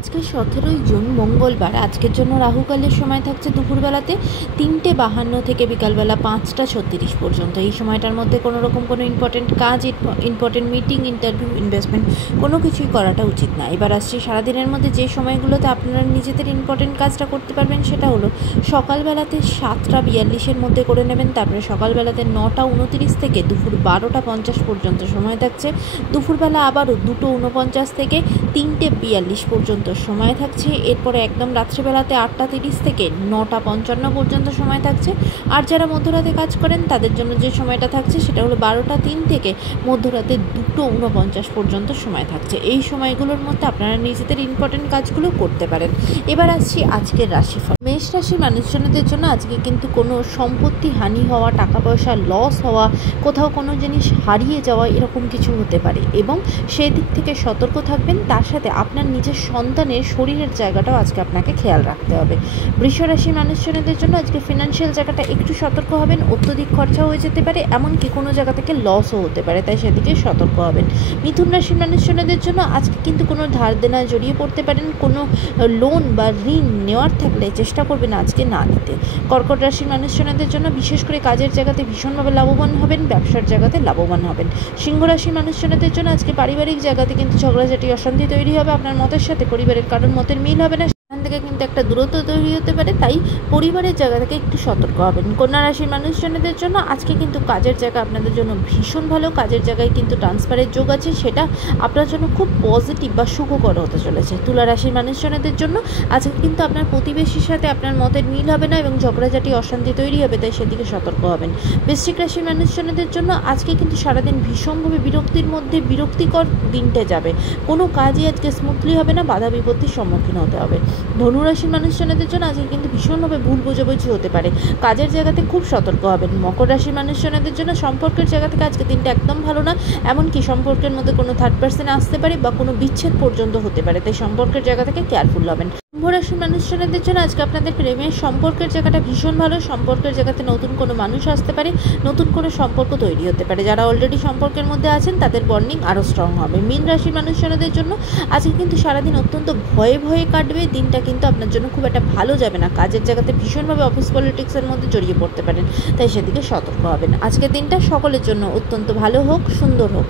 আজকে 17ই জুন মঙ্গলবার। আজকের জন্য রাহুকালের সময় থাকছে দুপুরবেলাতে 3:52 থেকে বিকালবেলা 5:36 পর্যন্ত। এই সময়টার মধ্যে কোনো রকম কোনো ইম্পর্টেন্ট কাজ, ইম্পর্টেন্ট মিটিং, ইন্টারভিউ, ইনভেস্টমেন্ট কোনো কিছুই করাটা উচিত না। এবার আসছি সারাদিনের মধ্যে যে সময়গুলোতে আপনারা নিজেদের ইম্পর্টেন্ট কাজটা করতে পারবেন, সেটা হলো সকালবেলাতে 7:42-এর মধ্যে করে নেবেন। তারপরে সকালবেলাতে 9:29 থেকে দুপুর 12:50 পর্যন্ত সময় থাকছে। দুপুরবেলা আবারও 2:49 থেকে 3:42 পর্যন্ত সময় থাকছে। এরপরে একদম রাত্রিবেলাতে 8:30 থেকে 9:55 পর্যন্ত সময় থাকছে। আর যারা মধ্যরাতে কাজ করেন তাদের জন্য যে সময়টা থাকছে সেটা হলো 12:03 থেকে মধ্যরাতে 2:49 পর্যন্ত সময় থাকছে। এই সময়গুলোর মধ্যে আপনারা নিজেদের ইম্পর্টেন্ট কাজগুলো করতে পারেন। এবার আসছি আজকের রাশিফল। মেষ রাশির মানুষজনদের জন্য আজকে কিন্তু কোনো সম্পত্তি হানি হওয়া, টাকা পয়সা লস হওয়া, কোথাও কোনো জিনিস হারিয়ে যাওয়া এরকম কিছু হতে পারে এবং সেই দিক থেকে সতর্ক থাকবেন। তার সাথে আপনার নিজের সন্তানের শরীরের জায়গাটাও আজকে আপনাকে খেয়াল রাখতে হবে। বৃষ রাশির মানুষজনদের জন্য আজকে ফিনান্সিয়াল জায়গাটা একটু সতর্ক হবেন। অত্যধিক খরচা হয়ে যেতে পারে, এমনকি কোনো জায়গা থেকে লসও হতে পারে, তাই সেদিকে সতর্ক হবেন। মিথুন রাশির মানুষজনদের জন্য আজকে কিন্তু কোনো ধার দেনায় জড়িয়ে পড়তে পারেন। কোনো লোন বা ঋণ নেওয়ার থাকলে চেষ্টা করবেন আজকে না নিতে। কর্কট রাশির মানুষজনদের জন্য বিশেষ করে কাজের জায়গাতে ভীষণভাবে লাভবান হবেন, ব্যবসার জায়গাতে লাভবান হবেন। সিংহ রাশির মানুষজনদের জন্য আজকে পারিবারিক জায়গাতে কিন্তু ঝগড়াঝাটি, অশান্তি তৈরি হবে। আপনার মতের সাথে পরিবারের কারোর মতের মিল হবে না, সেখান থেকে কিন্তু একটা দূরত্ব তৈরি হতে পারে, তাই পরিবারের জায়গা থেকে একটু সতর্ক হবেন। কন্যা রাশির মানুষজনদের জন্য আজকে কিন্তু কাজের জায়গা আপনাদের জন্য ভীষণ ভালো। কাজের জায়গায় কিন্তু ট্রান্সফারের যোগ আছে, সেটা আপনার জন্য খুব পজিটিভ বা সুখকর হতে চলেছে। তুলা রাশির মানুষজনদের জন্য আজকে কিন্তু আপনার প্রতিবেশীর সাথে আপনার মতের মিল হবে না এবং ঝগড়াঝাটি, অশান্তি তৈরি হবে, তাই সেদিকে সতর্ক হবেন। বৃশ্চিক রাশির মানুষজনদের জন্য আজকে কিন্তু সারাদিন ভীষণভাবে বিরক্তির মধ্যে, বিরক্তিকর দিনটা যাবে। কোনো কাজই আজকে স্মুথলি হবে না, বাধা বিপত্তির সম্মুখীন হতে হবে। ধনুরাশির মানুষজনদের জন্য আজকে কিন্তু ভীষণভাবে ভুল বোঝাবুঝি হতে পারে, কাজের জায়গাতে খুব সতর্ক হবেন। মকর রাশির মানুষজনদের জন্য সম্পর্কের জায়গা থেকে আজকে দিনটা একদম ভালো না, এমনকি সম্পর্কের মধ্যে কোনো থার্ড পার্সন আসতে পারে বা কোনো বিচ্ছেদ পর্যন্ত হতে পারে, তাই সম্পর্কের জায়গা থেকে কেয়ারফুল হবেন। কুম্ভ রাশির মানুষজনদের জন্য আজকে আপনাদের প্রেমের সম্পর্কের জায়গাটা ভীষণ ভালো। সম্পর্কের জায়গাতে নতুন কোনো মানুষ আসতে পারে, নতুন কোনো সম্পর্ক তৈরি হতে পারে। যারা অলরেডি সম্পর্কের মধ্যে আছেন তাদের বন্ডিং আরও স্ট্রং হবে। মীন রাশির মানুষজনদের জন্য আজকে কিন্তু সারাদিন অত্যন্ত ভয়ে ভয়ে কাটবে। দিনটা কিন্তু আপনার জন্য খুব একটা ভালো যাবে না। কাজের জায়গাতে ভীষণভাবে অফিস পলিটিক্সের মধ্যে জড়িয়ে পড়তে পারেন, তাই সেদিকে সতর্ক হবেন। আজকের দিনটা সকলের জন্য অত্যন্ত ভালো হোক, সুন্দর হোক।